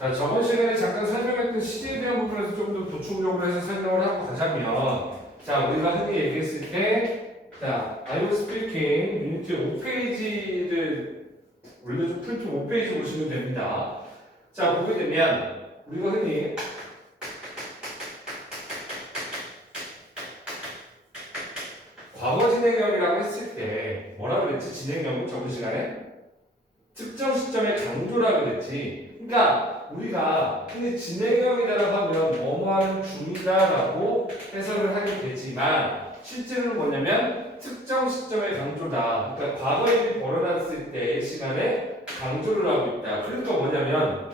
자, 저번 시간에 잠깐 설명했던 시제에 대한 부분에서 좀 더 보충적으로 해서 설명을 하고 가자면, 자, 우리가 흔히 얘기했을 때, 자, I was speaking 유니트 5페이지를 올려준 프린트 5페이지 보시면 됩니다. 자, 보게 되면 우리가 흔히 과거 진행형이라고 했을 때 뭐라고 그랬지? 진행형은 저번 시간에 특정 시점의 강조라고 그랬지. 그러니까 우리가 흔히 진행형이라고 하면 뭐뭐하는 중이다라고 해석을 하게 되지만 실제로는 뭐냐면 특정 시점의 강조다. 그러니까 과거에 일이 벌어졌을 때의 시간에 강조를 하고 있다. 그러니까 뭐냐면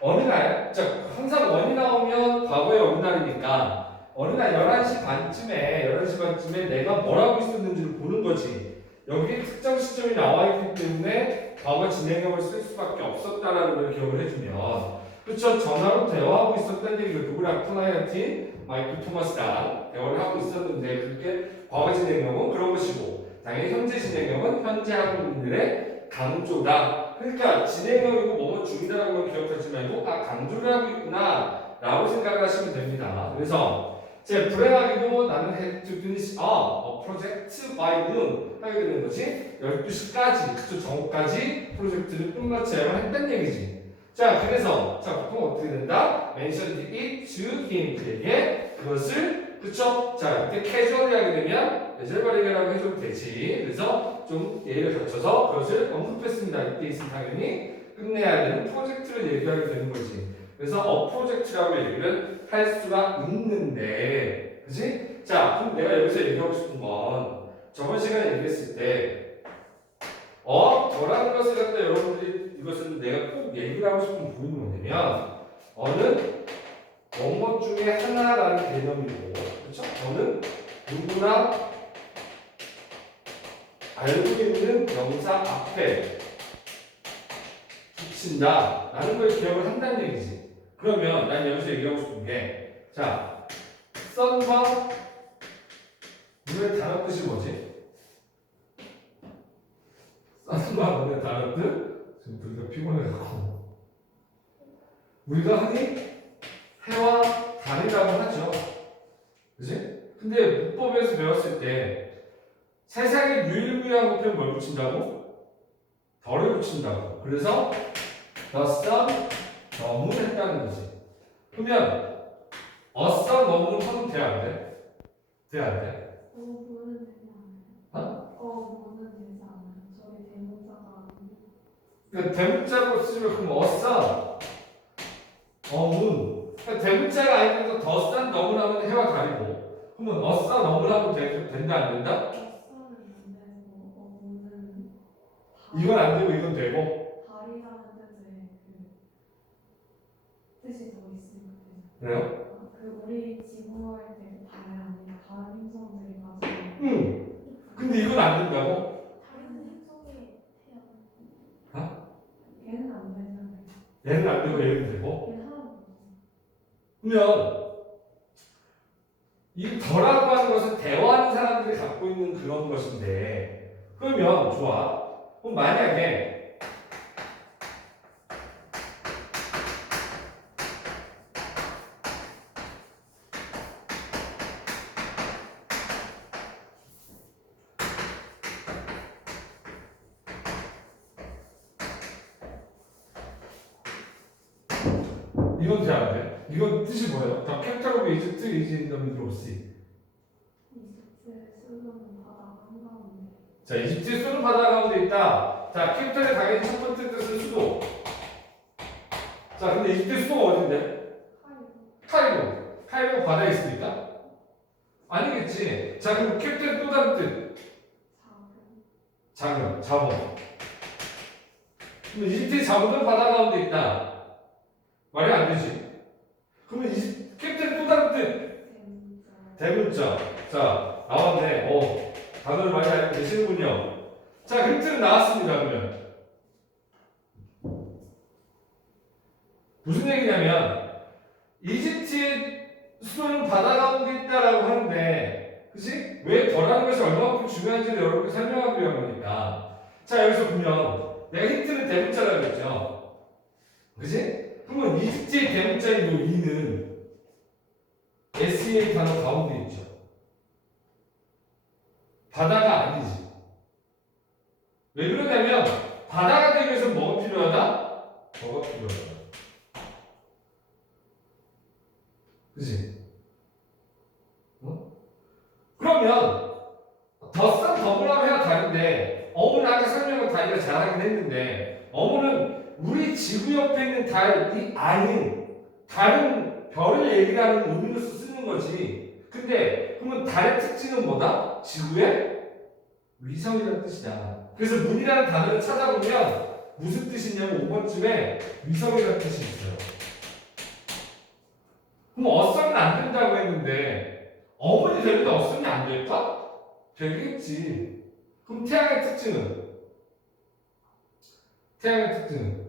어느 날, 자 항상 원이 나오면 과거의 어느 날이니까 어느 날 11시 반쯤에 내가 뭘 하고 있었는지를 보는 거지. 여기에 특정 시점이 나와 있기 때문에 과거 진행형을 쓸 수밖에 없었다라는 걸 기억을 해주면, 그렇죠? 전화로 대화하고 있었다는 얘기를 누구랑 클라이언트 마이클 토마스랑 대화를 하고 있었는데 그게 과거 진행형은 그런 것이고, 당연히 현재 진행형은 현재 하고 있는 일의 강조다. 그러니까 진행형이고 뭐뭐 중이다라고 기억하지 말고 강조를 하고 있구나 라고 생각을 하시면 됩니다. 그래서 제 불행하게도 나는 had to finish a project by noon 하게 되는 거지. 12시까지, 그쵸, 정오까지 프로젝트를 끝마쳐야만 했단 얘기지. 자, 그래서 자 보통 어떻게 된다? mentioned it to him, 그에게 그것을, 그쵸? 자, 이렇게 casually 하게 되면 레저버리라고 해줘도 되지. 그래서 좀 예를 갖춰서 그것을 언급했습니다. 이때 있으면 당연히 끝내야 되는 프로젝트를 얘기하게 되는 거지. 그래서 프로젝트라고 얘기를 할 수가 있는데, 그지? 자, 그럼 내가 여기서 얘기하고 싶은 건 저번 시간에 얘기했을 때 저라는 것을 갖다 여러분들이 이것은 내가 꼭 얘기를 하고 싶은 부분이 뭐냐면 어는 뭐뭐 중에 하나라는 개념이고, 그렇죠? 어는 누구나 알고 있는 명사 앞에 붙인다 라는 걸 기억을 한다는 얘기지. 그러면 난 여기서 얘기하고 싶은 게, 자, 썬과 문의 단어 뜻이 뭐지? 썬과 문의 단어 뜻? 지금 우리가 피곤해갖고 우리가 흔히 해와 달이라고 하죠. 그지? 근데 문법에서 배웠을 때 세상에 유일무이한 것표현 뭘 붙인다고? 덜을 붙인다고. 그래서 the sun, 너무 했다는 거지. 그러면 어썸 너무 하면 돼, 안 돼? 돼, 안 돼? 뭐는 되지 않아요? 뭐는 되지 않아요? 저희 대문자가 아니에요. 그러니까 대문자로 쓰면 그럼 어썸, 어문. 그러니까 대문자가 아니면서 더 싼 너무 하면 해와 다르고. 그러면 어썸 너무 하면 된다, 안 된다? 어썸은 안 되고 뭐는 이건 안 되고 이건 되고. 달이라는 뜻의 그 뜻이 더 있으면 되죠. 그래요? 그 우리 지구할 때 달 아니라 다른 행성들이 가지고. 근데 이건 안 된다고? 다른 행성이 태양. 어? 얘는 안 되잖아요. 얘는 안 되고 얘는 되고. 얘는 하나도 없어. 그러면 이 더라고 하는 것은 대화하는 사람들이 갖고 있는 그런 것인데, 그러면 좋아. 그럼 만약에 이건 돼, 안 돼? 이건 뜻이 뭐예요? The capital of Egypt is in the middle of sea. 이집트의 수도는 바다 한가운데. 자, 이집트의 수도는 바다 가운데 있다. 자, 캐피탈의 당연히 첫 번째 뜻은 수도. 자, 근데 이집트 수도가 어딘데? 카이로. 카이로가 바다에 있으니까? 아니겠지. 자, 그럼 캐피탈 또 다른 뜻. 자금, 자본. 그럼 이집트의 자본은 바다 가운데 있다. 말이 안 되지. 그러면 캐피탈 또 다른 뜻. 대문자. 자, 나왔네. 단어를 많이 알고 계시는군요. 자, 힌트는 나왔습니다. 그러면 무슨 얘기냐면 이집트의 수도는 바다 가운데 있다라고 하는데, 그치? 왜 더라는 것이 얼마큼 중요한지를 여러분께 설명하기 위한 거니까. 자, 여기서 보면 내가 힌트는 대문자라고 했죠. 그지? 그러면 이집트의 대문자인 요 이는 SEA 단어 가운데 있죠. 바다가 아니지. 왜 그러냐면 바다가 되기 위해서 뭐가 필요하다? 뭐가 필요하다. 그지? 어? 그러면 더썸 더블하고 해야 다른데 어문은 아까 설명을 다이가 잘하긴 했는데 어문은 우리 지구 옆에 있는 달이 아닌 다른 별을 얘기하는 의미로서 쓰는 거지. 근데 그러면 달의 특징은 뭐다? 지구의 위성이라는 뜻이다. 그래서 문이라는 단어를 찾아보면 무슨 뜻이냐면 5번쯤에 위성이라는 뜻이 있어요. 그럼 어썸은 안 된다고 했는데 어문이 되는데 어썸이 안 될까? 되겠지. 그럼 태양의 특징은? 태양의 특징은?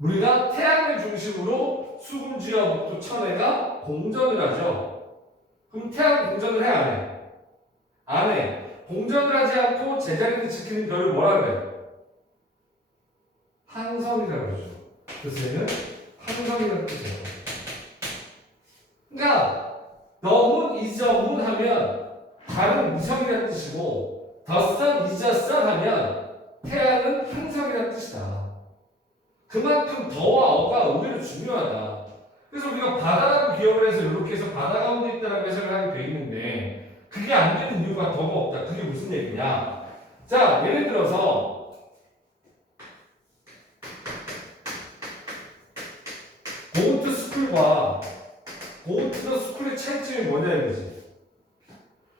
우리가 태양을 중심으로 수금지와 목도 천해가 공전을 하죠. 그럼 태양 공전을 해, 안 해? 안 해. 공전을 하지 않고 제자리를 지키는 별을 뭐라 그래? 항성이라고 그러죠. 그래서 얘는 항성이라는 뜻이에요. 그러니까 the moon is a moon 하면 달은 위성이라는 뜻이고 the sun is a sun 하면 태양은 항성이라는 뜻이다. 그만큼 더와 어가 의외로 중요하다. 그래서 우리가 바다라고 기억을 해서 이렇게 해서 바다 가운데 있다라고 해석을 하게 돼 있는데 그게 안 되는 이유가 더가 없다. 그게 무슨 얘기냐? 자, 예를 들어서 go to school과 go to the school의 차이점이 뭐냐 이거지.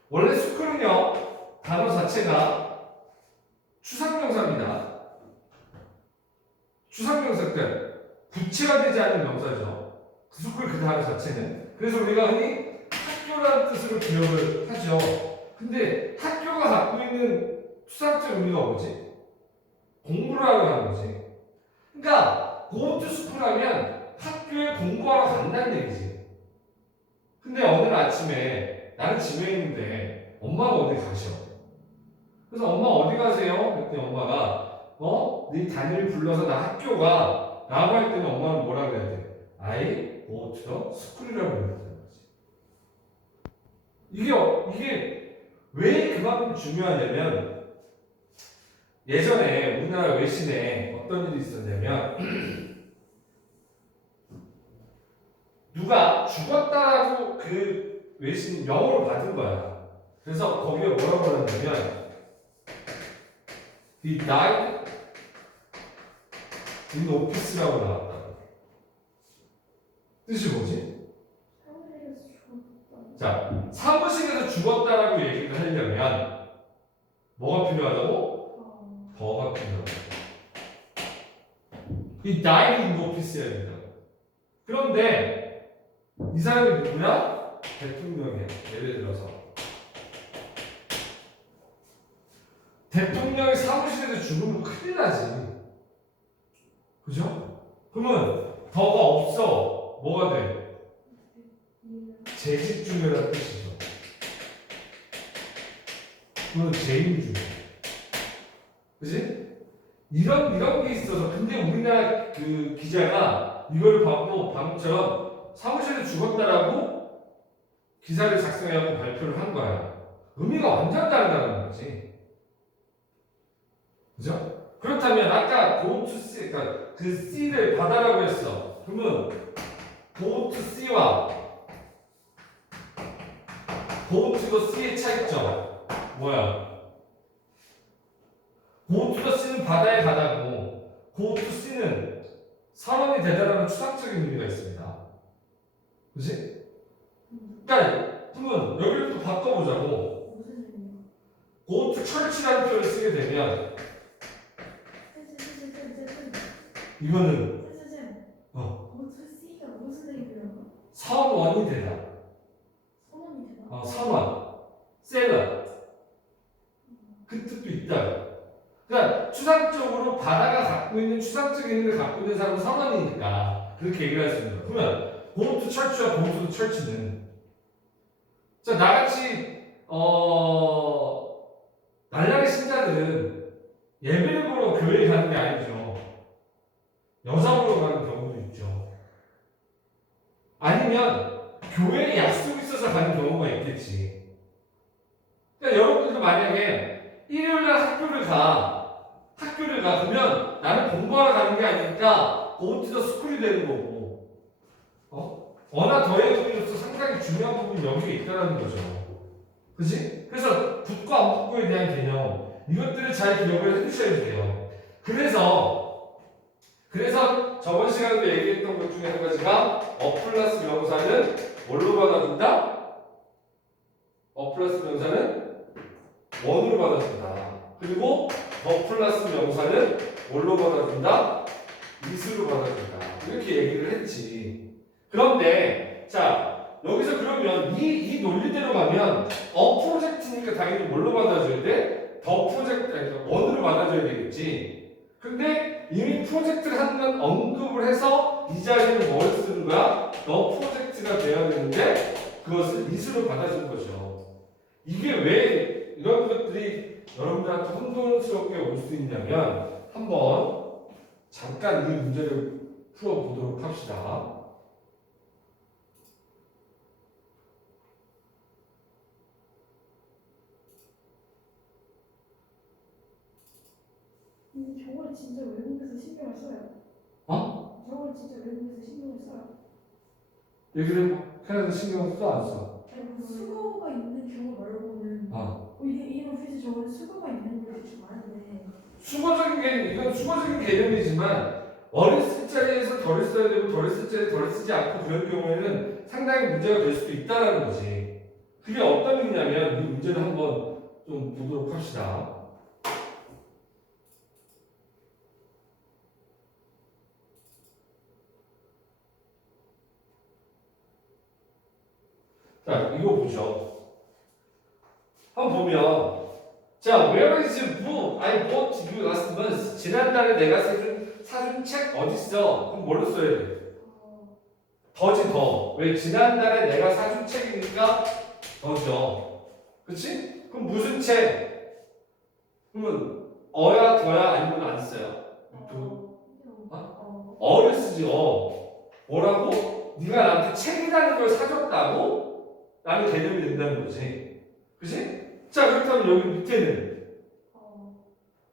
원래 school은요 단어 자체가 추상명사입니다. 추상명사 때 구체가 되지 않는 명사죠. 그 school 그 단어 자체는. 그래서 우리가 흔히 학교라는 뜻으로 기억을 하죠. 근데 학교가 갖고 있는 추상적 의미가 뭐지? 공부를 하러 가는 거지. 그러니까 go to school 하면 학교에 공부하러 간다는 얘기지. 근데 어느 날 아침에 나는 집에 있는데 엄마가 어디 가셔. 그래서 엄마 어디 가세요? 그랬더니 엄마가 네 단위를 불러서 나 학교 가 라고 할 때는 엄마는 뭐라 그래야 돼? I go to the school이라고 그래야 되는 거지. 이게 왜 그만큼 중요하냐면 예전에 우리나라 외신에 어떤 일이 있었냐면 누가 죽었다라고 그 외신 영어로 받은 거야. 그래서 거기에 뭐라고 하냐면 He died in office라고 나왔다. 뜻이 뭐지? 자, 사무실에서 죽었다라고 얘기를 하려면 뭐가 필요하다고? 더가 필요하다. He died in office여야 된다. 그런데 이 사람이 누구냐? 대통령이야. 예를 들어서 대통령이 사무실에서 죽으면 큰일 나지. 그죠? 그러면 더가 없어. 뭐가 돼? 재직 중이라는 뜻이죠. 그건 재임 중. 그지? 이런 게 있어서 근데 우리나라 그 기자가 이걸 받고 방금처럼 사무실에 죽었다라고 기사를 작성해갖고 발표를 한 거야. 의미가 완전 다르다는 거지. 그죠? 그렇다면 아까 go to sea, 그러니까 그 sea를 바다라고 했어. 그러면 go to sea와 go to the sea의 차이점 뭐야? go to the sea는 바다에 가다고 go to sea는 선원이 되다라는 추상적인 의미가 있습니다. 그치? 그러니까 그러면 여기를 또 바꿔보자고 go to church라는 표현을 쓰게 되면 이거는 선원이 되다. 선원, 셀러 그 뜻도 있다. 그러니까 추상적으로 바다가 갖고 있는 추상적인 의미를 갖고 있는 사람은 선원이니까 그렇게 얘기를 할 수 있는 거야. 그러면 go to church와 go to the church는 자 나같이 날라리 신자들은 예배를 보러 교회에 가는 게 아니죠. 여자 보러 가는 경우도 있죠. 아니면 교회에 약속이 있어서 가는 경우가 있겠지. 그러니까 여러분들도 만약에 일요일날 학교를 가 그러면 나는 공부하러 가는 게 아니니까 고온티더 스쿨이 되는 거고, 어나 더의 의미로서 상당히 중요한 부분이 여기에 있다는 거죠. 그지? 그래서 붙고 안 붙고에 대한 개념 이것들을 잘 기억을 해두셔야 돼요. 그래서 저번 시간에도 얘기했던 것 중에 한 가지가 플러스 명사는 뭘로 받아준다? 플러스 명사는 원으로 받아준다. 그리고 플러스 명사는 뭘로 받아준다? is로 받아준다. 이렇게 얘기를 했지. 그런데 자 여기서 그러면 이 논리대로 가면 프로젝트니까 당연히 뭘로 받아줘야 돼? 원으로 받아줘야 되겠지. 근데 이미 프로젝트를 하는 언급을 해서 이 자리에는 뭘 쓰는 거야? 너 프로젝트가 되어야 되는데 그것을 is로 받아준 거죠. 이게 왜 이런 것들이 여러분들한테 혼돈스럽게 올 수 있냐면 한번 잠깐 이 문제를 풀어보도록 합시다. 저걸 진짜 외국에서 신경을 써요. 저걸 진짜 외국에서 신경을 써요. 얘기를 해봐. 캐나다 신경 써 안 써? 수거가 있는 경우 말고는 이런 퀴즈 저번에 수거가 있는 게 좀 많은데 이건 수거적인 개념이지만 어렸을 자리에서 덜을 써야 되고 덜을 자리에 덜을 쓰지 않고 그럴 경우에는 상당히 문제가 될 수도 있다는 거지. 그게 어떤 의미냐면 이 문제를 한번 좀 보도록 합시다. 자, 이거 보죠. 한번 보면 자, where is the book I bought you last month? 지난달에 내가 사준 책 어디 있어? 그럼 뭘로 써야 돼? 더지 더. 왜? 지난달에 내가 사준 책이니까 더죠. 그치? 그럼 무슨 책? 그러면 어야 더야 아니면 안 써요? 어를 쓰지. 뭐라고? 네가 나한테 책이라는 걸 사줬다고? 라는 개념이 된다는 거지. 그치? 자, 그렇다면 여기 밑에는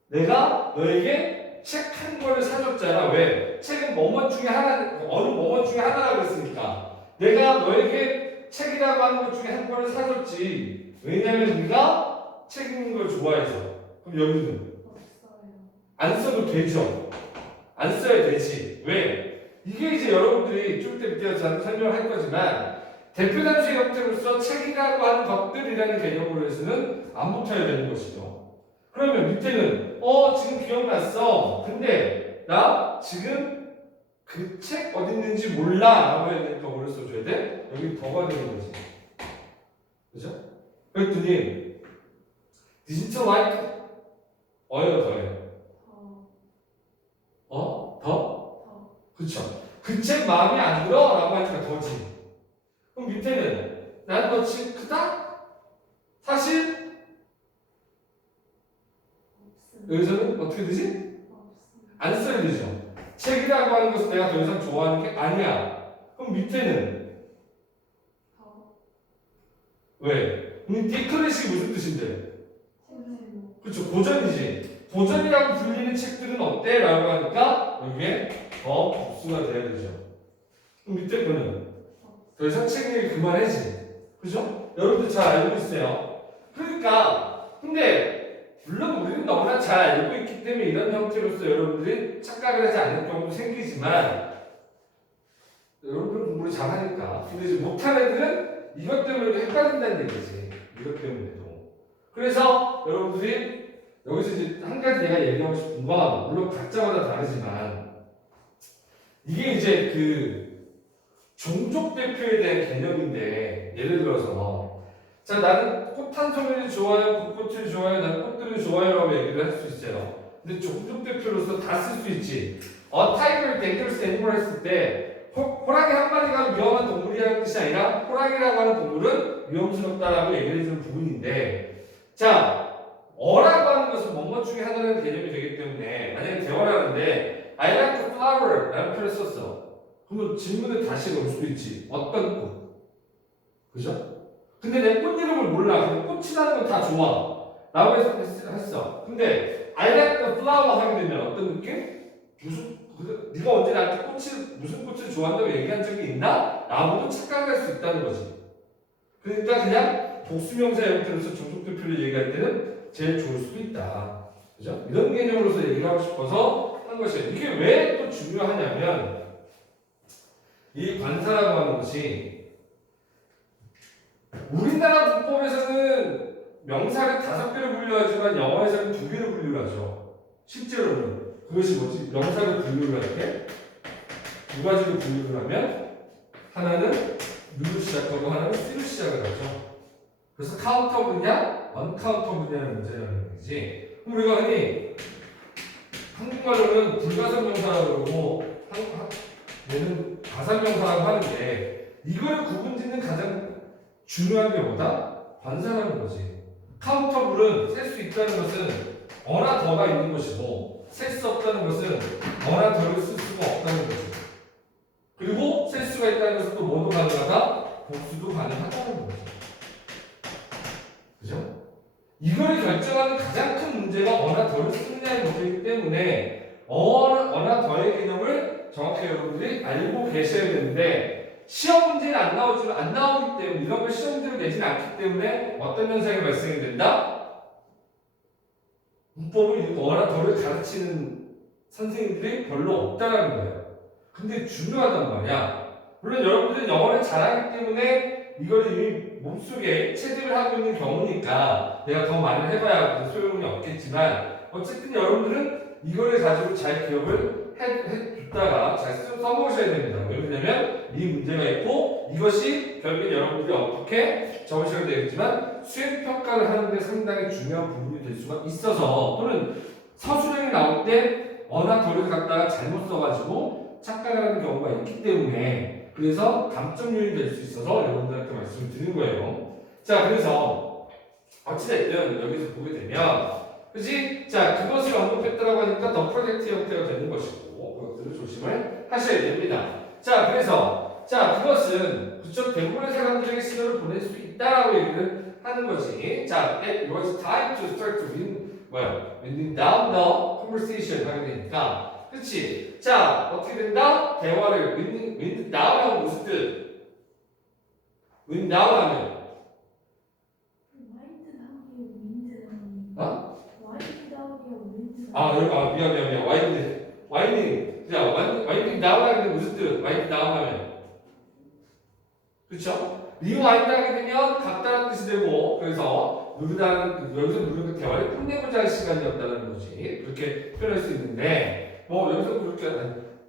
내가 너에게 책 한 권을 사줬잖아. 왜? 책은 뭐뭐 중에 하나, 어느 뭐뭐 중에 하나라고 했으니까. 내가 너에게 책이라고 하는 것 중에 한 권을 사줬지. 왜냐면 네가 책 읽는 걸 좋아해서. 그럼 여기는 안 써도 되죠. 안 써야 되지. 왜? 이게 이제 여러분들이 좀 이따 밑에 저한테 설명을 할 거지만 대표 단수의 형태로서 책이라고 하는 것들이라는 개념으로 해서는 안 붙어야 되는 것이죠. 그러면 밑에는 지금 기억났어. 근데 나 지금 그 책 어디 있는지 몰라 라고 해야 되니까 뭐를 써줘야 돼? 여기 더가 되는 거지. 그죠? 그랬더니 Didn't you like 어예요 더예요? 더? 그쵸. 그 책 마음에 안 들어? 라고 하니까 더지. 그럼 밑에는 난 너 책 크다? 사실 여기서는 어떻게 되지? 안 써야 되죠. 책이라고 하는 것은 내가 더 이상 좋아하는 게 아니야. 그럼 밑에는 왜? 디클래식이 무슨 뜻인데? 그쵸, 고전이지. 고전이라고 불리는 책들은 어때? 라고 하니까 여기에 더 복수가 돼야 되죠. 그럼 밑에 거는 더 이상 책 얘기 그만해지. 그죠? 여러분들 잘 알고 있어요. 그러니까 근데 물론 우리는 너무나 잘 알고 있기 때문에 이런 형태로서 여러분들이 착각을 하지 않을 경우도 생기지만 여러분들은 공부를 잘하니까. 근데 이제 못하는 애들은 이것 때문에도 헷갈린다는 얘기지. 이것 때문에도. 그래서 여러분들이 여기서 이제 한 가지 내가 얘기하고 싶은 건 물론 각자마다 다르지만 이게 이제 그 종족 대표에 대한 개념인데 예를 들어서 자 나는 꽃 한 송이를 좋아해요, 꽃꽃을 좋아해요, 나는 꽃들을 좋아해요라고 얘기를 할 수 있어요. 근데 종족 대표로서 다 쓸 수 있지. 타이거를 dangerous animal 했을 때 호랑이 한 마리가 위험한 동물이라는 뜻이 아니라 호랑이라고 하는 동물은 위험스럽다라고 얘기를 해주는 부분인데 자 어라고 하는 것은 뭐뭐 중에 하나라는 개념이 되기 때문에 만약에 대화를 하는데 I like the flower 라는 표현을 썼어. 그러면 질문을 다시 올 수도 있지. 어떤 꽃? 그죠? 근데 내 꽃 이름을 몰라. 근데 꽃이라는 건 다 좋아. 라고 했어. 근데 I like the flower 하게 되면 어떤 느낌? 네가 언제 나한테 무슨 꽃을 좋아한다고 얘기한 적이 있나? 라고도 착각할 수 있다는 거지. 그러니까 그냥 복수명사 형태로서 종속대표를 얘기할 때는 제일 좋을 수도 있다. 그죠? 이런 개념으로서 얘기를 하고 싶어서 한 것이에요. 이게 왜 또 중요하냐면 이 관사라고 하는 것이 우리나라 문법에서는 명사를 5개로 분류하지만 영어에서는 2개로 분류를 하죠. 실제로는 그것이 뭐지? 명사를 분류를 할 때 두 가지로 분류를 하면 하나는 누로 시작하고 하나는 C로 시작을 하죠. 그래서 카운터블이냐 언카운터블이냐는 문제라는 얘기지. 그럼 우리가 흔히 한국말로는 불가산명사라고 그러고 얘는 가산명사라고 하는데 이걸 구분짓는 가장 중요한 게 뭐다? 관사라는 거지. 카운터블은 셀 수 있다는 것은 어나 더가 있는 것이고 셀 수 없다는 것은 어나 더를 쓸 수가 없다는 거지. 그리고 셀 수가 있다는 것은 또 뭐도 가능하다? 복수도 가능하다는 거지. 그죠? 이걸 결정하는 가장 큰 문제가 어나 더를 쓰느냐의 문제이기 때문에 어나 더의 개념을 정확히 여러분들이 알고 계셔야 되는데 시험 문제는 안 나오기 때문에 이런 걸 시험 문제로 내지는 않기 때문에 어떤 현상이 발생이 된다? 문법을 어나 더를 가르치는 선생님들이 별로 없다라는 거예요. 근데 중요하단 말이야. 물론 여러분들은 영어를 잘하기 때문에 이걸 이미 몸속에 체득을 하고 있는 경우니까 내가 더 말을 해봐야 소용이 없겠지만 어쨌든 여러분들은 이거를 가지고 잘 기억을 해뒀다가 잘 써먹으셔야 됩니다. 왜냐면 이 문제가 있고 이것이 결국 여러분들이 어떻게 적으셔야 되겠지만 수행평가를 하는데 상당히 중요한 부분이 될 수가 있어서 또는 서술형이 나올 때 어나 더를 갖다가 잘못 써가지고 착각을 하는 경우가 있기 때문에 그래서 감점 요인이 될 수 있어서 여러분들한테 말씀을 드리는 거예요. 자, 그래서 어찌됐든 여기서 보게 되면 그지? 자, 그것을 언급했다라고 하니까 더 프로젝트 형태가 되는 것이고 그것들을 조심을 하셔야 됩니다. 자, 그래서 자, 그것은 그쪽 대부분의 사람들에게 신호를 보낼 수 있다라고 얘기를 하는 거지. 자, it was time to start to winding down the conversation 하게 되니까 그렇지? 자, 어떻게 된다? 대화를 wind down 하면 무슨 뜻? wind down 하면 어? 미안. 와인딩. 자, 와인딩 다운 하면 무슨 뜻? 와인딩 다운 하면. 그쵸? 리와인드 하게 되면 같다는 뜻이 되고, 그래서 여기서 누르는 대화를 끝내고자 할 시간이었다는 거지. 그렇게 표현할 수 있는데, 여기서 그렇게,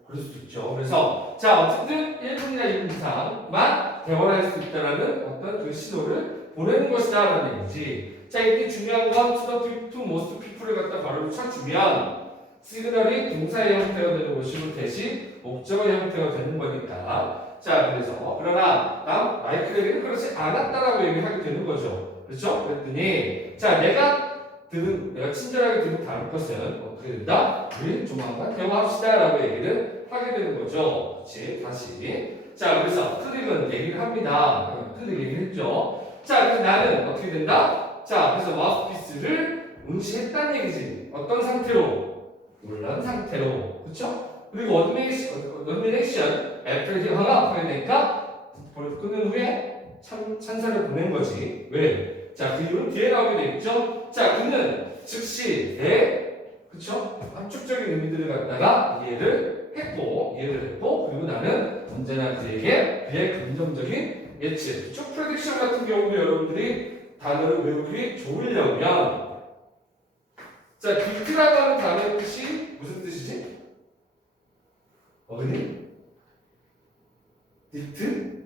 그럴 수도 있죠. 그래서, 자, 어쨌든 1분이나 2분 이상만 대화를 할 수 있다는 어떤 그 신호를 보내는 것이다. 라는 얘기지. 자, 이게 중요한 건 to most people을 갖다 바로 쳐주면 시그널이 동사의 형태가 되는 것이고 대신 목적어의 형태가 되는 거니까. 자, 그래서 그러나 마이클에게는 그렇지 않았다라고 얘기하게 되는 거죠. 그렇죠? 그랬더니 자, 내가 친절하게 들은 다른 것은 어떻게 된다? 우리 조만간 대화합시다라고 얘기를 하게 되는 거죠. 그렇지? 다시. 자, 그래서 클릭은 얘기를 합니다. 클릭 얘기를 했죠. 자, 그래서 나는 어떻게 된다? 자, 그래서 마우스피스를 응시했다는 얘기지. 어떤 상태로? 놀란 상태로. 그쵸? 그리고 어드미네이션, 애플이 하게 되니까 끊은 후에 찬사를 보낸 거지. 왜? 자, 그 이유는 뒤에 나오게 되겠죠? 자, 그는 즉시 그쵸? 함축적인 의미들을 갖다가 이해를 했고, 그리고 나는 언제나 그에게 그의 긍정적인 예측. 그쵸? 프레딕션 같은 경우도 여러분들이 단어를 외우기 좋으려면 자, 딕트라고 하는 단어의 뜻이 무슨 뜻이지? 어머니? 딕트?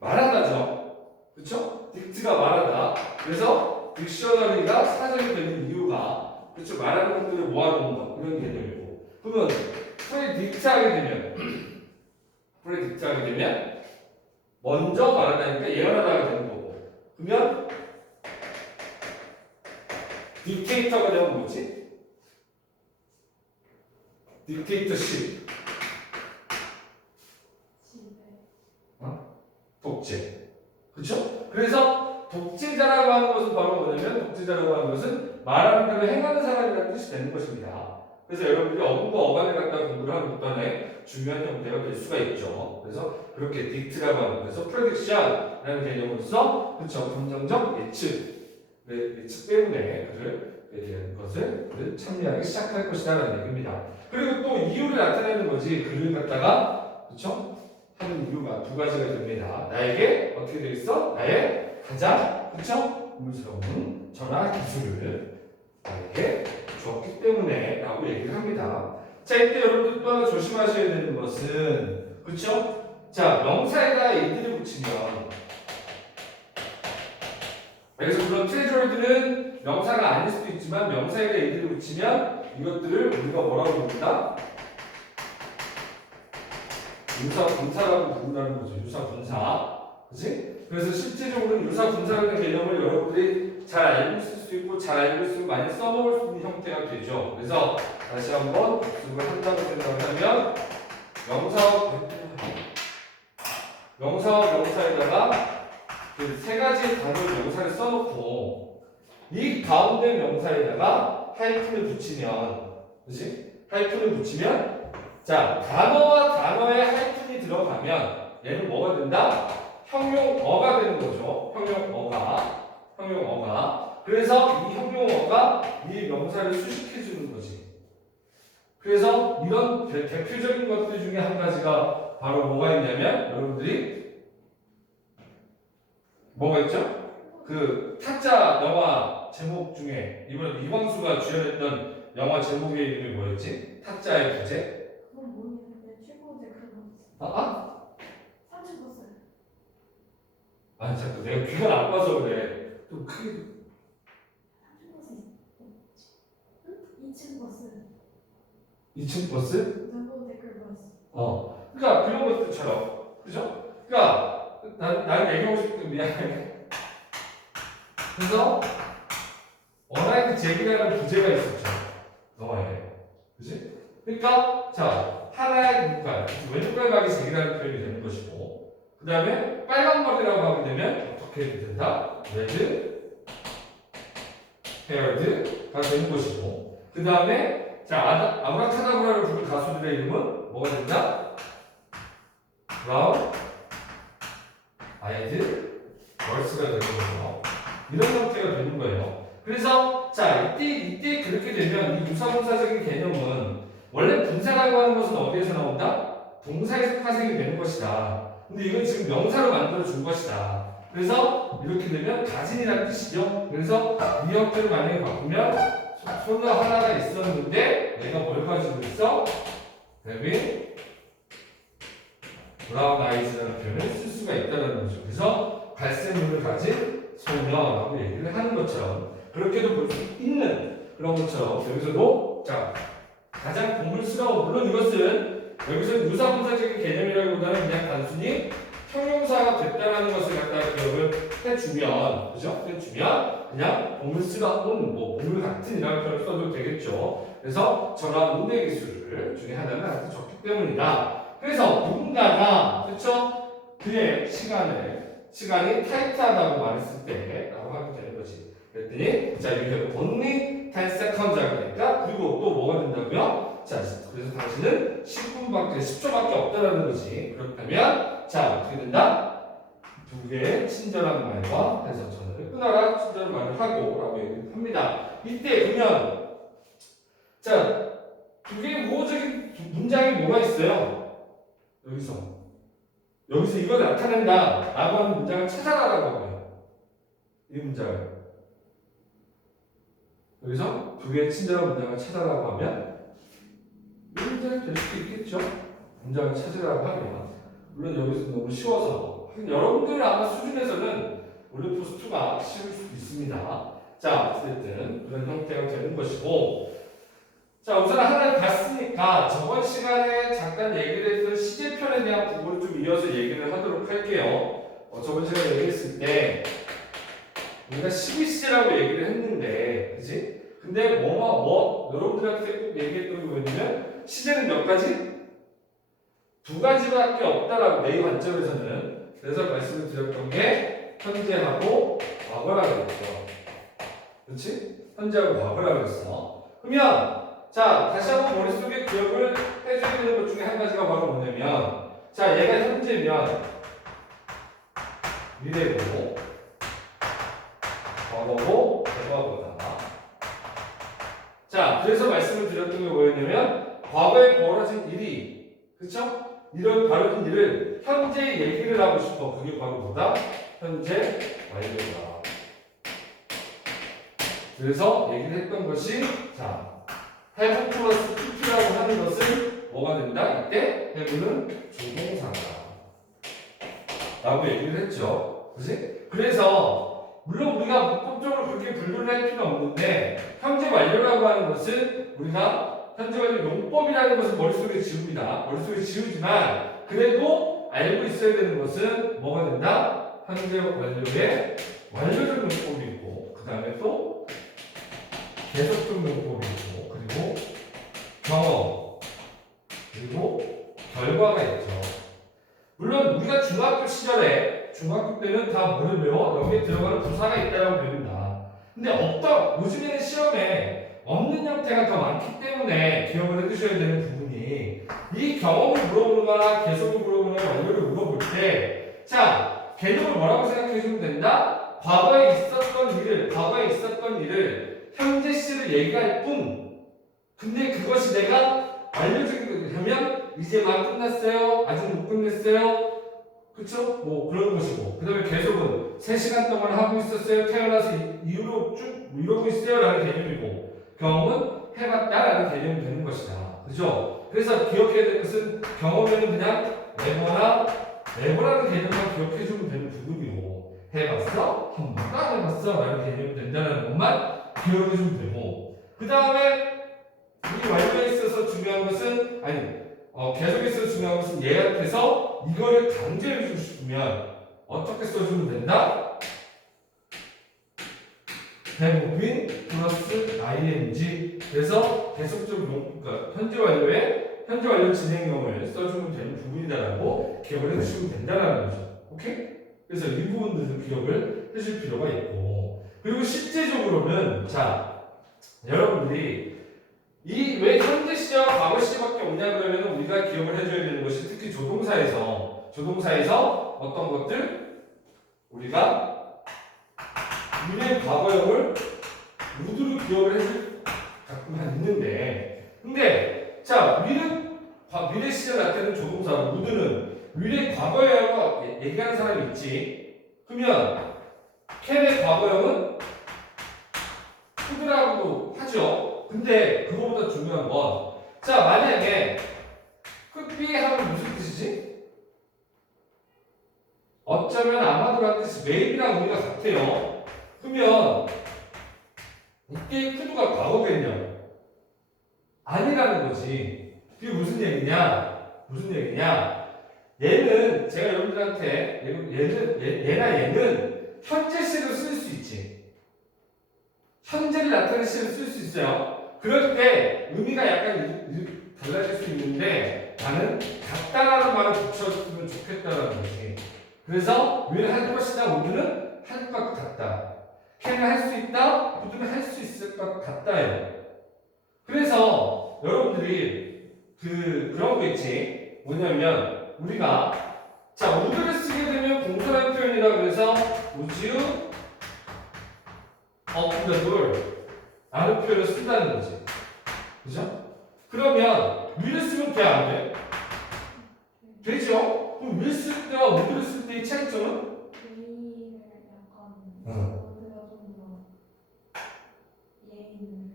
말하다죠. 그쵸? 딕트가 말하다. 그래서 딕셔너리가 사전이 되는 이유가 그쵸? 말하는 것들을 모아놓은 것 이런 개념이고 그러면 프레딕트 하게 되면 먼저 말하다니까 예언하다가 되는 거고 그러면 딕테이터가 되면 뭐지? 딕테이터십. 그것도 바로 뭐냐면 독재자라고 하는 것은 말하는 대로 행하는 사람이라는 뜻이 되는 것입니다. 그래서 여러분들이 어근과 어간을 갖다 공부를 하는 것단에 중요한 형태가 될 수가 있죠. 그래서 그렇게 딕트라고 하는 그래서 프레딕션이라는 개념으로서 그렇죠 감정적 예측 때문에 그것을 참여하기 시작할 것이다라는 얘기입니다. 그리고 또 이유를 나타내는 거지 글을 갖다가 그렇죠 하는 이유가 두 가지가 됩니다. 나에게 어떻게 되어 있어? 나의 가장 그렇죠 우물스러운 전화 기술을 나에게 주었기 때문에 라고 얘기를 합니다. 자, 이때 여러분들 또 하나 조심하셔야 되는 것은 그렇죠? 자, 명사에다 이들을 붙이면 그래서 물론 트레저리들은 명사가 아닐 수도 있지만 명사에다 이들을 붙이면 이것들을 우리가 뭐라고 부른다? 유사분사라고 부른다는 거죠. 유사분사. 그치? 그래서 실제적으로는 유사분사라는 개념을 여러분들이 잘 알고 있을 수 있고 잘 알고 있으면 많이 써먹을 수 있는 형태가 되죠. 그래서 다시 한번 복습을 한다고 생각하면 명사와 명사에다가 그 세 가지 단어의 명사를 써놓고 이 가운데 명사에다가 하이픈을 붙이면 그치? 하이픈을 붙이면 자 단어와 단어에 하이픈이 들어가면 얘는 뭐가 된다? 형용어가 되는 거죠. 형용어가. 그래서 이 형용어가 이 명사를 수식해 주는 거지. 그래서 이런 대표적인 것들 중에 한 가지가 바로 뭐가 있냐면 여러분들이 뭐가 있죠? 그 타짜 영화 제목 중에 이번 이광수가 주연했던 영화 제목의 이름이 뭐였지? 타짜의 부재? 그건 모르겠는데 최고제 그거 아? 삼층버스 아니 자꾸 내가 귀가 나빠서 그래. 좀 크게. 삼층버스 응? 2층 버스 2층 버스? 전부 댓글 버스 그러니까 그런 것들처럼, 그죠? 그러니까 나는 얘기하고 싶은 미안해. 그래서 어라이드 잭이라는 부제가 있었죠. 영화에, 그지? 그러니까 자 하나의 눈깔, 왼눈깔각이 잭이라는 표현이 되는 것이고, 그 다음에 빨간 머리라고 하게 되면 어떻게 된다? 레드 헤어드가 되는 것이고, 그 다음에 자 아브라카다브라를 부른 가수들의 이름은 뭐가 된다? 브라운 아이드 걸스가 되는 거죠. 이런 형태가 되는 거예요. 그래서 자 이때 그렇게 되면 이 유사분사적인 개념은 원래 분사라고 하는 것은 어디에서 나온다? 동사에서 파생이 되는 것이다. 근데 이건 지금 명사로 만들어 준 것이다. 그래서 이렇게 되면 가진이라는 뜻이죠. 그래서 이 형태를 만약에 바꾸면 손로 하나가 있었는데 내가 뭘 가지고 있어? having 브라운 아이즈라는 표현을 쓸 수가 있다는 거죠. 그래서 갈색 눈을 가진 소녀라고 얘기를 하는 것처럼 그렇게도 볼 수 있는 그런 것처럼 여기서도 자 가장 보물스러운 물론 이것은 여기서 유사분사적인 개념이라기보다는 그냥 단순히 형용사가 됐다는 것을 갖다 기억을 해주면 그죠? 해주면 그냥 보물스러운 뭐 보물 같은 이라는 표현을 써도 되겠죠. 그래서 전화 운대 기술 중에 하나는 나한테 적기 때문이다. 그래서 누군가가 그렇죠? 그의 시간이 타이트하다고 말했을 때라고 하면 되는 거지. 그랬더니 자 이렇게 only 10 seconds가 되니까 그리고 또 뭐가 된다고요? 자 그래서 당신은 10초밖에 없다라는 거지. 그렇다면 자 어떻게 된다? 두 개의 친절한 말과 해서 전화를 끊어라 친절한 말을 하고 라고 얘기를 합니다. 이때 그러면 자 두 개의 우호적인 문장이 뭐가 있어요? 여기서 이걸 나타낸다 라고 하는 문장을 찾아라라고 하고요. 이 문장을 여기서 두 개의 친절한 문장을 찾아라고 하면 이 문장이 될 수도 있겠죠. 문장을 찾으라고 하면 물론 여기서 너무 쉬워서 여러분들 아마 수준에서는 올림푸스2가 쉬울 수도 있습니다. 자 어쨌든 그런 형태가 되는 것이고 자 우선 하나를 봤으니까 저번 시간에 잠깐 얘기를 했던 시제편에 대한 부분을 좀 이어서 얘기를 하도록 할게요. 저번 시간에 얘기했을 때 우리가 12시제라고 얘기를 했는데 그치? 근데 여러분들한테 꼭 얘기했던 게 뭐냐면 시제는 몇 가지? 두 가지밖에 없다라고 내 관점에서는 그래서 말씀을 드렸던 게 현재하고 과거라고 했죠. 그렇지? 현재하고 과거라고 했어. 그러면 자 다시 한번 머릿속에 기억을 해줘야 되는 것 중에 한 가지가 바로 뭐냐면 자 얘가 현재면 미래고 과거고 과거다. 자 그래서 말씀을 드렸던 게 뭐였냐면 과거에 벌어진 일이 그쵸? 이런 벌어진 일을 현재 얘기를 하고 싶어. 그게 바로 뭐다? 현재 완료다. 그래서 얘기를 했던 것이 자 have 플러스 pp라고 하는 것은 뭐가 된다? 이때 have는 조동사다 라고 얘기를 했죠. 그치? 그래서 물론 우리가 문법적으로 그렇게 분류를 할 필요는 없는데 현재 완료라고 하는 것은 우리가 현재 완료 용법이라는 것을 머릿속에 지웁니다. 머릿속에 지우지만 그래도 알고 있어야 되는 것은 뭐가 된다? 현재 완료의 완료적 용법이 있고 그 다음에 또 계속적 용법이 있고 그리고 경험 그리고 결과가 있죠. 물론 우리가 중학교 시절에 중학교 때는 다 뭐를 배워? 여기에 들어가는 부사가 있다고 배운다. 근데 요즘에는 시험에 없는 형태가 더 많기 때문에 기억을 해두셔야 되는 부분이 이 경험을 물어보는 거나 계속을 물어보는 거나 완료를 물어볼 때 자 개념을 뭐라고 생각해 주면 된다? 과거에 있었던 일을 현재 시를 얘기할 뿐 근데 그것이 내가 완료적인 거냐면 이제 막 끝났어요? 아직 못 끝냈어요? 그쵸? 뭐 그런 것이고 그 다음에 계속은 3시간 동안 하고 있었어요? 태어나서 이후로 쭉 이러고 있어요? 라는 개념이고 경험은 해봤다 라는 개념이 되는 것이다. 그죠? 그래서 기억해야 될 것은 경험에는 그냥 네버라는 개념만 기억해주면 되는 부분이고 해봤어? 한 번도 안 해봤어? 라는 개념이 된다는 것만 기억해주면 되고 그 다음에 이 완료에 있어서 중요한 것은 계속에 있어서 중요한 것은 얘한테서 이거를 강조해 주고 싶으면 어떻게 써주면 된다? have been 플러스 ing 그래서 계속적 그러니까 현재 완료 진행형을 써주면 되는 부분이다라고 기억을 해주시면 된다라는 거죠. 오케이? 그래서 이 부분들은 기억을 해줄 필요가 있고 그리고 실제적으로는 자 여러분들이 이 왜 현재 시제와 과거 시제밖에 없냐 그러면 우리가 기억을 해줘야 되는 것이 특히 조동사에서 어떤 것들 우리가 미래 과거형을 모두로 기억을 해줄 가끔 있는데 근데 자 미래 시제 나타내는 조동사 모두는 미래 과거형을 얘기하는 사람이 있지 그러면 캔의 과거형은 could라고도 하죠. 근데 그거보다 중요한 건 자 만약에 could be 하면 무슨 뜻이지? 어쩌면 아마도라는 뜻이 maybe랑 우리가 같아요. 그러면 이때 could가 과거겠냐? 아니라는 거지. 그게 무슨 얘기냐? 얘는 제가 여러분들한테 얘는 현재 시를 쓸 수 있지. 현재를 나타내는 시를 쓸 수 있어요. 그럴 때 의미가 약간 달라질 수 있는데 나는 같다라는 말을 붙여주면 좋겠다라는 거지. 그래서 위를 할 것이다 모두는 할 것 같다. can을 할 수 있다 모두는 할 수 있을 것 같다예요. 그래서 여러분들이 그런 거 있지. 뭐냐면 우리가 자 would를 쓰게 되면 공손한 표현이라 그래서 would you open the door 라는 표현을 쓴다는 거지. 그죠? 그러면 will을 쓰면 돼, 안 돼? 되죠? 그럼 will 쓸 때와 would를 쓸 때의 차이점은? A를 약간 어디가 좀 더 예의를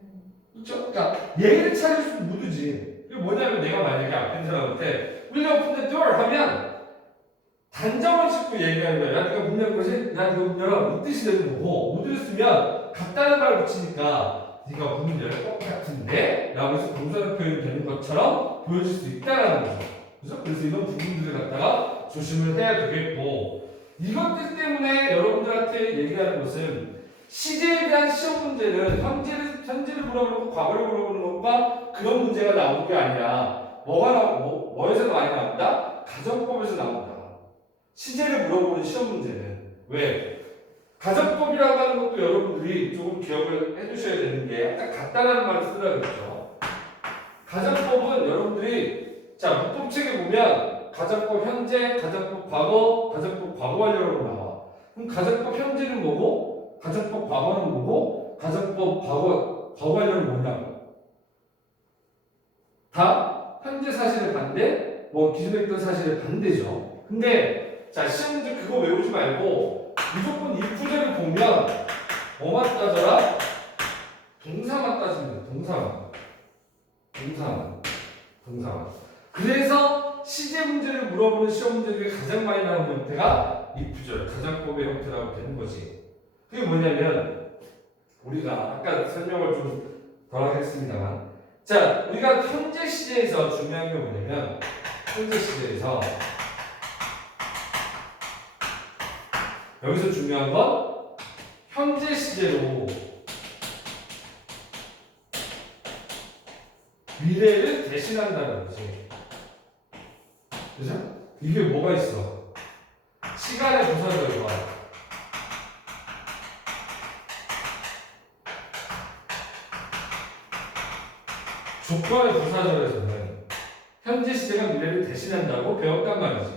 그렇죠? 그러니까 예의를 차려주면 would지. 이게 뭐냐면 내가 만약에 앞에 사람한테 will you open the door 하면 단정을 짓고 얘기하는 거야. 야, 네가 문 열는 거지? 야, 이거 문 열어. 이 뜻이 되는 거고 would를 쓰면 같다는 말을 붙이니까 네가 문을 열 것 같은데? 라고 해서 동사의 표현이 되는 것처럼 보여질 수 있다는 거죠. 그죠? 그래서 이런 부분들을 갖다가 조심을 해야 되겠고 이것들 때문에 여러분들한테 얘기하는 것은 시제에 대한 시험 문제는 현재를 물어보는 것, 과거를 물어보는 것과 그런 문제가 나오는 게 아니라 뭐에서 많이 나온다? 가정법에서 나온다. 시제를 물어보는 시험 문제는 왜? 가정법이라고 하는 것도 여러분들이 조금 기억을 해두셔야 되는 게 약간 같다라는 말을 쓰라 그랬죠. 가정법은 여러분들이 자 문법책에 보면 가정법 현재, 가정법 과거, 가정법 과거 완료라고 나와. 그럼 가정법 현재는 뭐고, 가정법 과거는 뭐고, 가정법 과거 완료는 뭐냐고. 다 현재 사실의 반대, 뭐 기존에 있던 사실의 반대죠. 근데 자 시험 문제 그거 외우지 말고 무조건 이 구절을 보면 뭐만 따져라? 동사만 따지면 돼. 동사만. 그래서 시제 문제를 물어보는 시험 문제들이 가장 많이 나오는 형태가 이 구절, 가정법의 형태라고 되는 거지. 그게 뭐냐면 우리가 아까 설명을 좀 덜 하겠습니다만, 자 우리가 현재 시제에서 중요한 게 뭐냐면 현재 시제에서 여기서 중요한 건 현재 시제로 미래를 대신한다는 거지. 그죠? 이게 뭐가 있어? 시간의 부사절과 조건의 부사절에서는 현재 시제가 미래를 대신한다고 배웠단 말이지.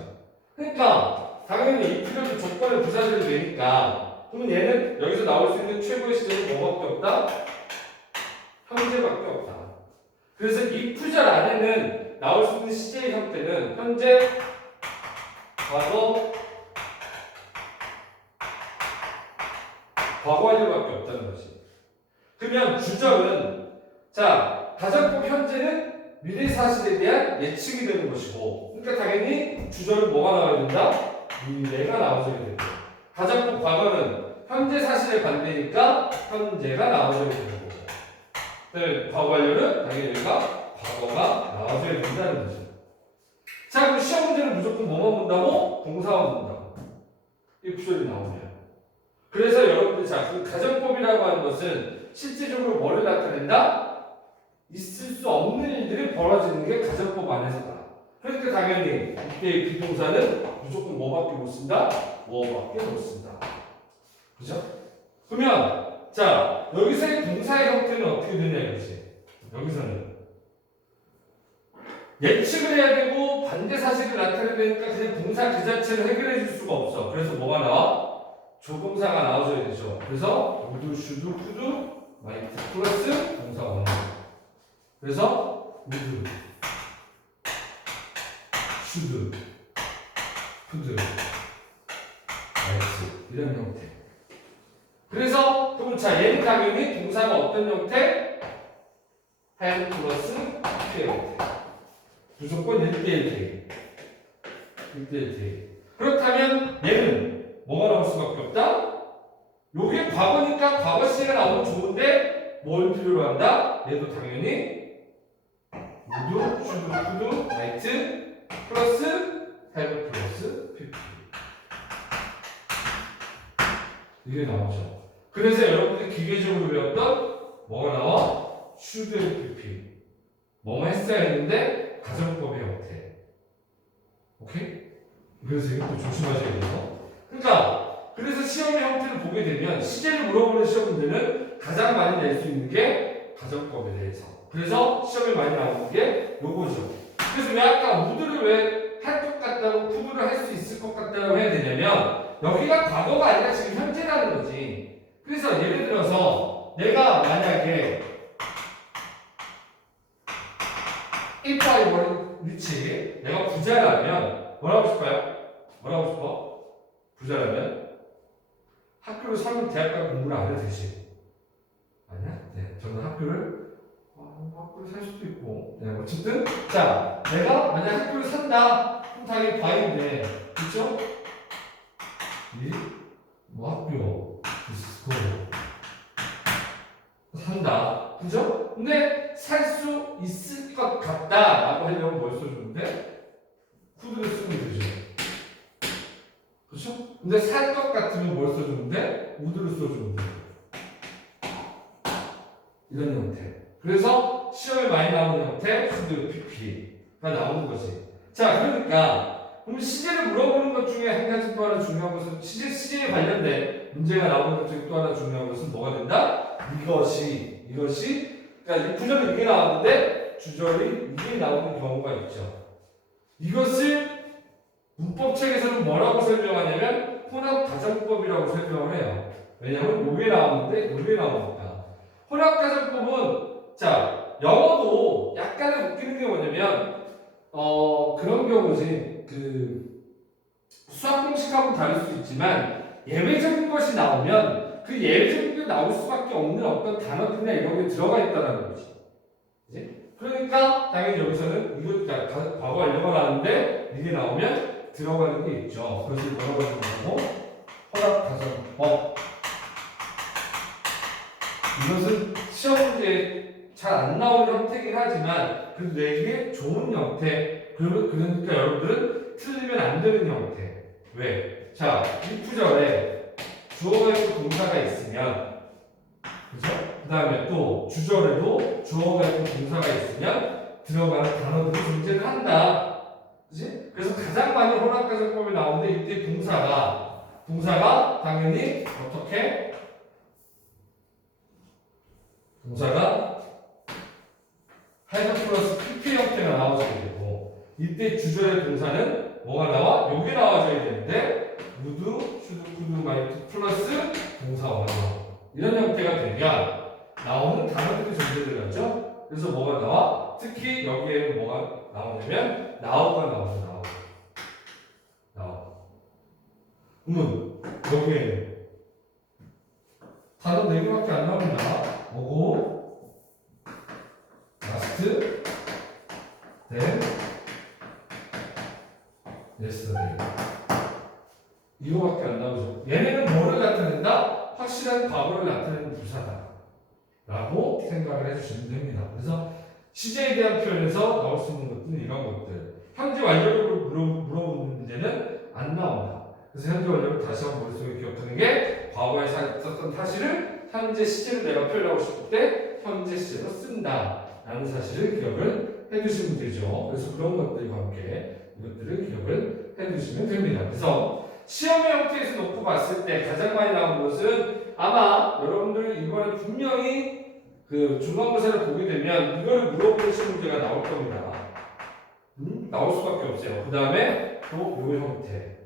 그러니까 당연히 이 필요도 조건의 부사절이 되니까 그러면 얘는 여기서 나올 수 있는 최고의 시제는 뭐밖에 없다? 현재밖에 없다. 그래서 이 구절 안에는 나올 수 있는 시제의 형태는 현재, 과거, 과거 완료밖에 없다는 거지. 그러면 주절은 자 가정법 현재는 미래 사실에 대한 예측이 되는 것이고, 그러니까 당연히 주절은 뭐가 나와야 된다? 미래가 나와줘야 된다. 가정법 과거는 현재 사실의 반대니까 현재가 나와줘야 되는 거고, 그다음에 과거 완료는 당연히 여기가 과거가 나와줘야 된다는 거죠. 자 그럼 시험 문제는 무조건 뭐만 본다고? 동사만 본다고. 이 구절이 나오면. 그래서 여러분들 자 그 가정법이라고 하는 것은 실제적으로 뭐를 나타낸다? 있을 수 없는 일들이 벌어지는 게 가정법 안에서다. 그러니까 당연히 이때 비동사는 무조건 뭐밖에 못 쓴다? 뭐밖에 못 쓴다. 그죠? 그러면 자 여기서의 동사의 형태는 어떻게 되냐 이거지. 여기서는 예측을 해야 되고 반대 사실을 나타내야 되니까 그냥 동사 그 자체를 해결해 줄 수가 없어. 그래서 뭐가 나와? 조동사가 나와줘야 되죠. 그래서 would, should, could, might 플러스 동사 원어. 그래서 would, should, could, might 이런 형태. 그래서 그럼 자 얘는 당연히 동사가 어떤 형태? have 플러스 q 형태. 무조건 1대1 대입. 1대1 대입. 그렇다면 얘는 뭐가 나올 수밖에 없다? 요게 과거니까 과거 시제가 나오면 좋은데 뭘 필요로 한다? 얘도 당연히 would, should, could, might 플러스 have 플러스 pp. 이게 나오죠. 그래서 여러분들이 기계적으로 배웠던 뭐가 나와? should pp. 뭐뭐 했어야 했는데 가정법의 형태. 오케이? 그래서 이것도 조심하셔야 돼요. 그러니까 그래서 시험의 형태를 보게 되면 시제를 물어보는 시험 문제는 가장 많이 낼 수 있는 게 가정법에 대해서. 그래서 시험에 많이 나오는 게 요거죠. 그래서 왜 아까 우드를 왜 할 것 같다고 쿠드를 할 수 있을 것 같다고 해야 되냐면 여기가 과거가 아니라 지금 현재라는 거지. 그래서 예를 들어서 내가 만약에 if I were rich, 내가 부자라면 뭐라고 싶어요? 뭐라고 싶어? 부자라면 학교를 사면 대학 가 공부를 안 해도 되지. 아니야? 네, 저는 학교를 살 수도 있고. 네, 어쨌든 자, 내가 만약 학교를 산다. 그럼 당연히 과인데, 그렇죠? 뭐 학교, 디스코 산다, 그죠? 근데 살 수 있을 것 같다라고 하려면 뭘 써주는데? could를 쓰면 되죠. 그렇죠? 근데 살 것 같으면 뭘 써주는데? would를 써주면 돼요. 이런 형태. 그래서 시험에 많이 나오는 형태, could, pp가 나오는 거지. 자, 그러니까 그럼 시제를 물어보는 것 중에 한 가지 또 하나 중요한 것은 시제에 관련된 문제가 나오는 것 중에 또 하나 중요한 것은 뭐가 된다? 이것이 그러니까 이 구절이 이게 나왔는데 주절이 이게 나오는 경우가 있죠. 이것을 문법책에서는 뭐라고 설명하냐면 혼합가정법이라고 설명을 해요. 왜냐하면 요게 나오는데 요게 나오니까. 혼합가정법은 자 영어도 약간의 웃기는 게 뭐냐면 그런 경우지 수학 공식하고 다를 수 있지만 예외적인 것이 나오면 그 예외적인 게 나올 수밖에 없는 어떤 단어들이나 이런 게 들어가 있다는 거지. 그치? 그러니까 당연히 여기서는 이거 과거 완료가 나왔는데 이게 나오면 들어가는 게 있죠. 그것을 뭐라고 하는 거고 혼합가정법. 이것은 시험 문제에 잘 안 나오는 형태이긴 하지만 그래도 내게 좋은 형태. 그러니까 여러분들은 틀리면 안 되는 형태. 왜? 자, 이 구절에 주어가 있고 동사가 있으면, 그죠? 그 다음에 또 주절에도 주어가 있고 동사가 있으면 들어가는 단어들이 존재를 한다. 그지? 그래서 가장 많이 혼합가정법이 나오는데 이때 동사가 당연히 어떻게? 동사가 하이더 플러스 PP 형태가 나와줘야 되고 이때 주절의 동사는 뭐가 나와? 요게 나와줘야 되는데 would, should, could, might 플러스 동사 원어 이런 형태가 되면 나오는 단어들이 존재를 하죠. 그래서 뭐가 나와? 특히 여기에는 뭐가 나오냐면 now가 나오죠. now. 그러면 여기에는 단어 4개밖에 안 나옵니다. 뭐고? last, then, yesterday. 이거밖에 안 나오죠. 얘네는 뭐를 나타낸다? 확실한 과거를 나타내는 부사다. 라고 생각을 해주시면 됩니다. 그래서 시제에 대한 표현에서 나올 수 있는 것들은 이런 것들. 현재 완료를 물어보는 문제는 안 나온다. 그래서 현재 완료를 다시 한번 머릿속에 기억하는 게 과거에 썼던 사실을 현재 시제로 내가 표현하고 싶을 때 현재 시제로 쓴다. 라는 사실을 기억을 해두시면 되죠. 그래서 그런 것들과 함께 이것들을 기억을 해두시면 됩니다. 그래서 시험의 형태에서 놓고 봤을 때 가장 많이 나오는 것은 아마 여러분들 이번에 분명히 그 중간고사를 보게 되면 이걸 물어보시는 문제가 나올 겁니다. 나올 수밖에 없어요. 그 다음에 또 요 형태.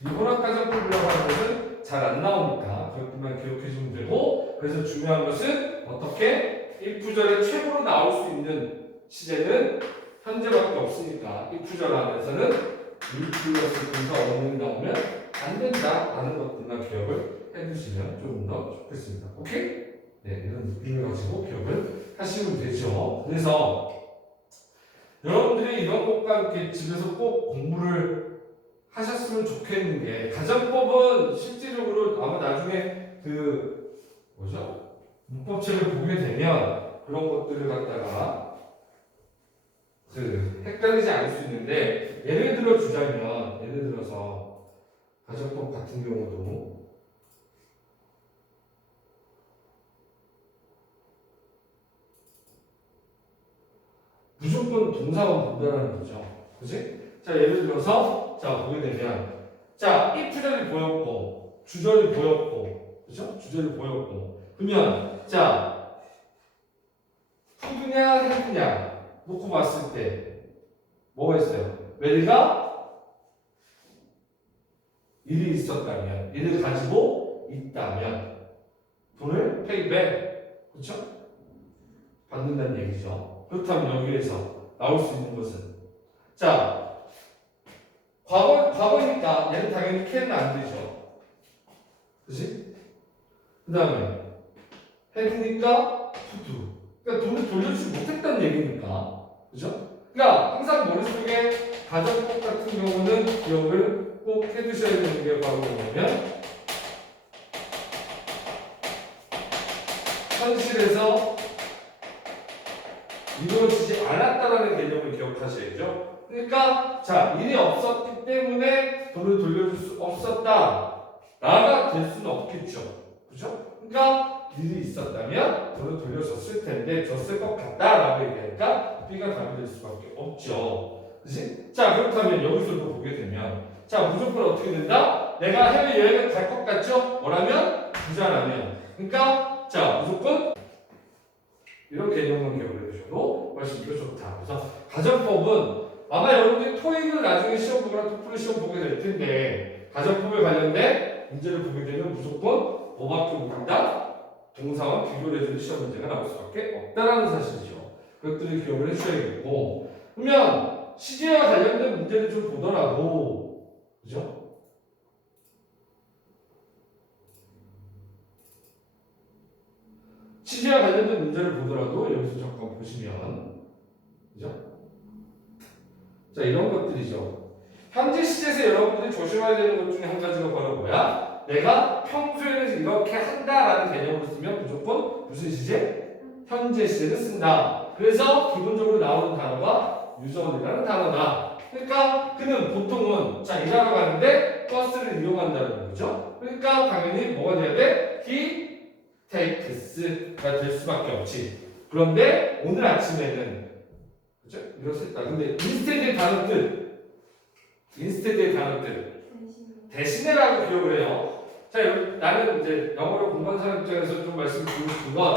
이 혼합가정법이라고 하는 것은 잘 안 나오니까 그것만 기억해 주면 되고 그래서 중요한 것은 어떻게 이 구절에 최고로 나올 수 있는 시제는 현재밖에 없으니까 이 구절 안에서는 이 플러스 분사 원문이 나오면 안 된다라는 것들만 기억을 해두시면 좀 더 좋겠습니다. 오케이? 네, 이런 느낌을 가지고 기억을 하시면 되죠. 그래서 여러분들이 이런 것과 함께 집에서 꼭 공부를 하셨으면 좋겠는 게 가정법은 실질적으로 아마 나중에 문법책을 보게 되면 그런 것들을 갖다가 헷갈리지 않을 수 있는데 예를 들어서 가정법 같은 경우도 무조건 동사만 본다는 거죠. 그치? 자, 예를 들어서 보게 되면 이 주절이 보였고 주절이 보였고 그죠? 주절이 보였고 그러면 후두냐 했느냐 놓고 봤을 때 뭐가 있어요? where가 일이 있었다면 일을 가지고 있다면 돈을 pay back 그렇죠? 받는다는 얘기죠. 그렇다면 여기에서 나올 수 있는 것은 과거니까 얘는 당연히 can은 안 되죠. 그치? 그 다음에 했으니까 to do. 그러니까 돈을 돌려주지 못했다는 얘기니까. 그죠? 그러니까 항상 머릿속에 가정법 같은 경우는 기억을 꼭 해두셔야 되는 게 바로 뭐냐면 현실에서 이루어지지 않았다라는 개념을 기억하셔야죠. 그러니까 일이 없었기 때문에 돈을 돌려줄 수 없었다. 라가 될 수는 없겠죠. 그죠? 그러니까 일이 있었다면 돈을 돌려줬을 텐데 줬을 것 같다라고 얘기하니까 B가 답이 될 수밖에 없죠. 그치? 그렇다면 여기서도 보게 되면 무조건 어떻게 된다? 내가 해외여행을 갈 것 같죠? 뭐라면? 부자라면. 그러니까 자 무조건 이런 개념만 기억을 해주셔도 훨씬 더 좋다. 그래서 가정법은 아마 여러분들이 토익을 나중에 시험 보거나 토플 시험 보게 될 텐데 가정법에 관련된 문제를 보게 되면 무조건 뭐밖에 모른다? 동사와 비교를 해주는 시험 문제가 나올 수밖에 없다라는 사실이죠. 그것들을 기억을 해주셔야겠고 그러면 시제와 관련된 문제를 좀 보더라도 그죠? 시제와 관련된 문제를 보더라도 여기서 잠깐 보시면 그죠? 자 이런 것들이죠. 현재 시제에서 여러분들이 조심해야 되는 것 중에 한 가지가 바로 뭐야? 내가 평소에는 이렇게 한다라는 개념으로 쓰면 무조건 무슨 시제? 현재 시제를 쓴다. 그래서 기본적으로 나오는 단어가 유전이라는 단어다. 그러니까 그는 보통은 자 일하러 가는데 버스를 이용한다는 거죠. 그러니까 당연히 뭐가 돼야 돼? He takes가 될 수밖에 없지. 그런데 오늘 아침에는 그죠? 이렇습니다. 근데 instead의 단어들 대신에라고 기억을 해요. 자, 나는 이제 영어를 공부하는 사람 입장에서 좀 말씀드리고 싶은 건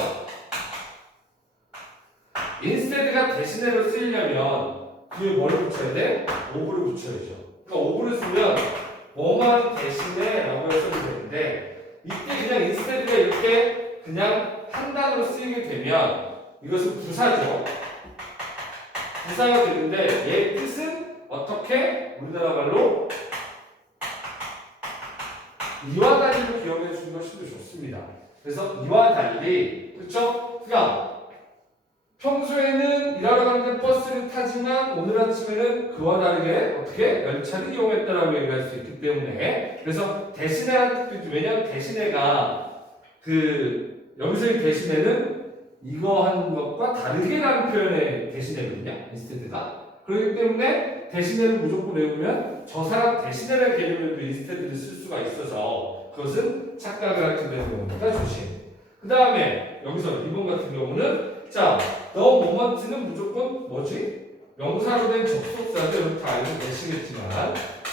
instead가 대신에로 쓰이려면 뒤에 뭐를 붙여야 돼? 오브를 붙여야죠. 그러니까 오브를 쓰면 뭐만 대신에 라고 해서 되는데 이때 그냥 instead가 이렇게 그냥 한 단어로 쓰이게 되면 이것은 부사죠. 부사가 되는데 얘의 뜻은 어떻게? 우리나라 말로 이와 달리로 기억해 주는 것이 더 좋습니다. 그래서 이와 달리 그렇죠? 그러니까 평소에는 일하러 가는데 버스를 타지만 오늘 아침에는 그와 다르게 어떻게 열차를 이용했다라고 얘기할 수 있기 때문에 그래서 대신에라는 뜻도 있죠. 왜냐하면 대신에가 그 여기서의 대신에는 이거 하는 것과 다르게라는 표현의 대신에거든요. instead가. 그렇기 때문에 대신에를 무조건 외우면 저 사람 대신에라는 개념으로 instead를 쓸 수가 있어서 그것은 착각을 하게 되는 겁니다. 조심. 그 다음에 여기서 2번 같은 경우는 자, the moment는 무조건 뭐지? 명사로 된 접속사죠. 여러분 다 알고 계시겠지만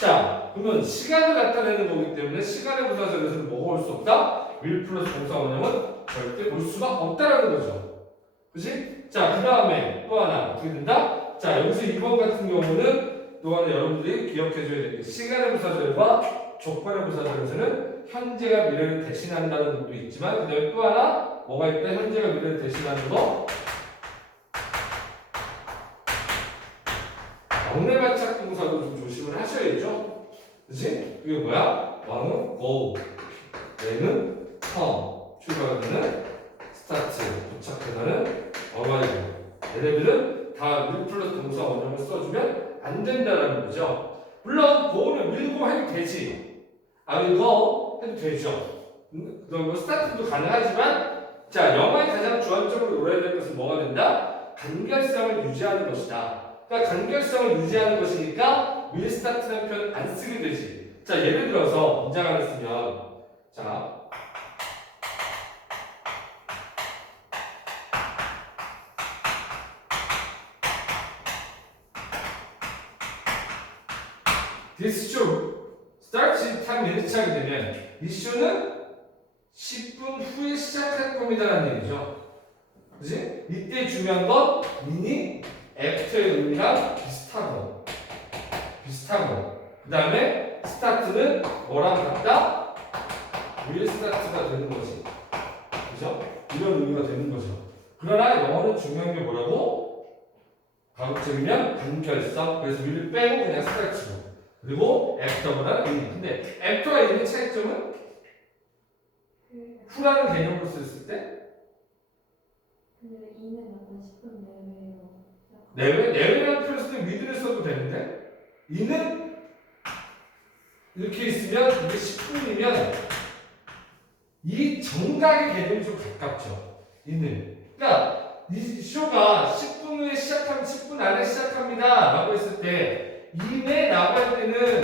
자, 그러면 시간을 나타내는 거기 때문에 시간의 부사절에서는 뭐가 올 수 없다? will 플러스 동사 원형은 절대 올 수가 없다라는 거죠. 그치? 자, 그 다음에 또 하나 어떻게 된다? 자, 여기서 2번 같은 경우는 또 하나 여러분들이 기억해줘야 될 게 시간의 부사절과 조건의 부사절에서는 현재가 미래를 대신한다는 것도 있지만 그 다음에 또 하나 뭐가 있다? 현재가 미래를 대신하는 거 영래발착 동사도 좀 조심을 하셔야죠. 그치? 그게 뭐야? 왕은 go, 내는 come, 출발하는 start, 도착하는 arrival. 얘네들은 다 will 플러스 동사 원형을 써주면 안 된다라는 거죠. 물론 go는 will go 해도 되지. I will go 해도 되죠. 그럼 start도 가능하지만 자 영어의 가장 주안점으로 놓아야 될 것은 뭐가 된다? 간결성을 유지하는 것이다. 그러니까 간결성을 유지하는 것이니까 will start라는 표현 안 쓰게 되지. 자 예를 들어서 문장 하나 쓰면 자 This show starts in 10 minutes 하게 되면 이 쇼는 10분 후에 시작할 겁니다라는 얘기죠. 그치? 이때 중요한 건 미니 애프터의 의미랑 비슷한 거. 그 다음에 스타트는 뭐랑 같다? will start가 되는 거지. 그죠? 이런 의미가 되는 거죠. 그러나 영어는 중요한 게 뭐라고? 가급적이면 간결성. 그래서 will을 빼고 그냥 start로. 그리고 after보다는 in. 근데 after와 in의 차이점은 후라는 개념으로 썼을 때 근데 이는 약간 10분 내외로 내외라는 표현을 쓸 때 with를 써도 되는데 in은 이렇게 있으면 이게 10분이면 이 정각의 개념이 좀 가깝죠. in은 그러니까 이 쇼가 10분 후에 시작하면 10분 안에 시작합니다 라고 했을 때 인에 나갈 때는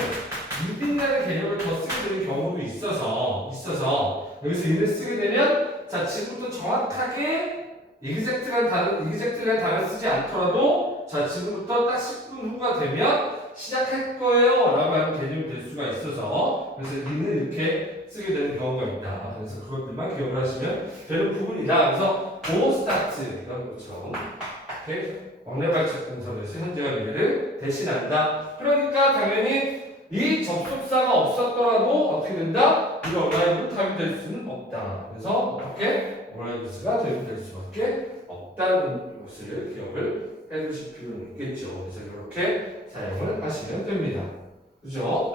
within이라는 개념을 더 쓰게 되는 경우도 있어서 여기서 인을 쓰게 되면 자 지금부터 정확하게 exact라는 단어를 쓰지 않더라도 자 지금부터 딱 10분 후가 되면 시작할 거예요 라고 하는 개념이 될 수가 있어서 그래서 이는 이렇게 쓰게 되는 경우가 있다. 그래서 그것들만 기억을 하시면 되는 부분이다. 그래서 go start 이런 것처럼 이렇게 왕래 발작 동사에서 현재와 미래를 대신한다. 그러니까 당연히 이 접속사가 없었더라도 어떻게 된다? 이 어라이브로 타임이 될 수는 없다. 그래서 어떻게 어라이브스가 될 수밖에 없다는 것을 기억을 해두실 필요는 있겠죠. 그래서 이렇게 사용을 하시면 됩니다. 그죠?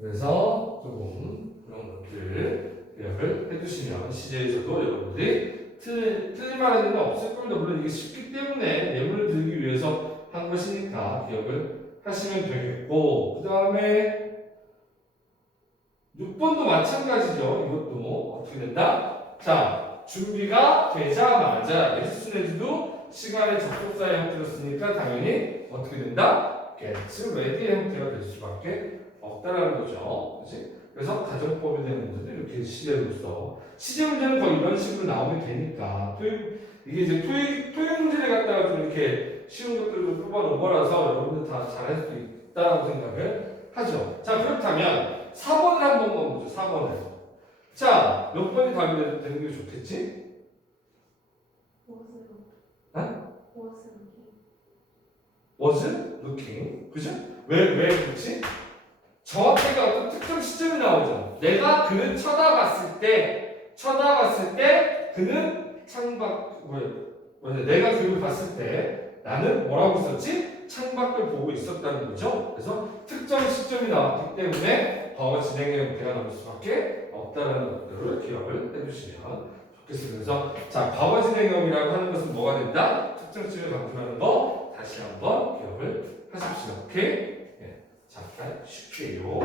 그래서 조금 그런 것들 기억을 해두시면 시제에서도 여러분들이 틀린 말하는 건 없을 겁니다. 물론 이게 쉽기 때문에 예문을 들기 위해서 한 것이니까 기억을 하시면 되겠고, 그 다음에 6번도 마찬가지죠. 이것도 어떻게 된다? 자, 준비가 되자마자 예스네즈도 시간의 접속사의 형태로 쓰니까 당연히 어떻게 된다? gets ready의 형태가 될 수밖에 없다라는 거죠. 그렇지? 그래서 가정법에 대한 문제도 이렇게 시제로 써. 시제 문제는 거의 이런 식으로 나오면 되니까 이게 이제 토익 문제를 갖다가 좀 이렇게 쉬운 것들을 뽑아 놓아라서 여러분들 다 잘할 수 있다고 생각을 하죠. 자, 그렇다면 4번을 한번 보죠. 4번을. 자, 몇 번이 답이 되는 게 좋겠지? was looking. 그죠? 왜 그렇지? 정확하게 어떤 특정 시점이 나오죠. 내가 그를 쳐다봤을 때 그는 내가 그를 봤을 때 나는 뭐라고 있었지? 창밖을 보고 있었다는 거죠. 그래서 특정 시점이 나왔기 때문에 과거 진행의 형태가 나올 수밖에 없다는 것들을 기억을 해주시면 좋겠습니다. 그래서 자, 과거 진행형이라고 하는 것은 뭐가 된다? 특정 시점을 강조하는 거 다시 한번 기억을 하십시오. 오케이? 네, 잠깐 쉴게요.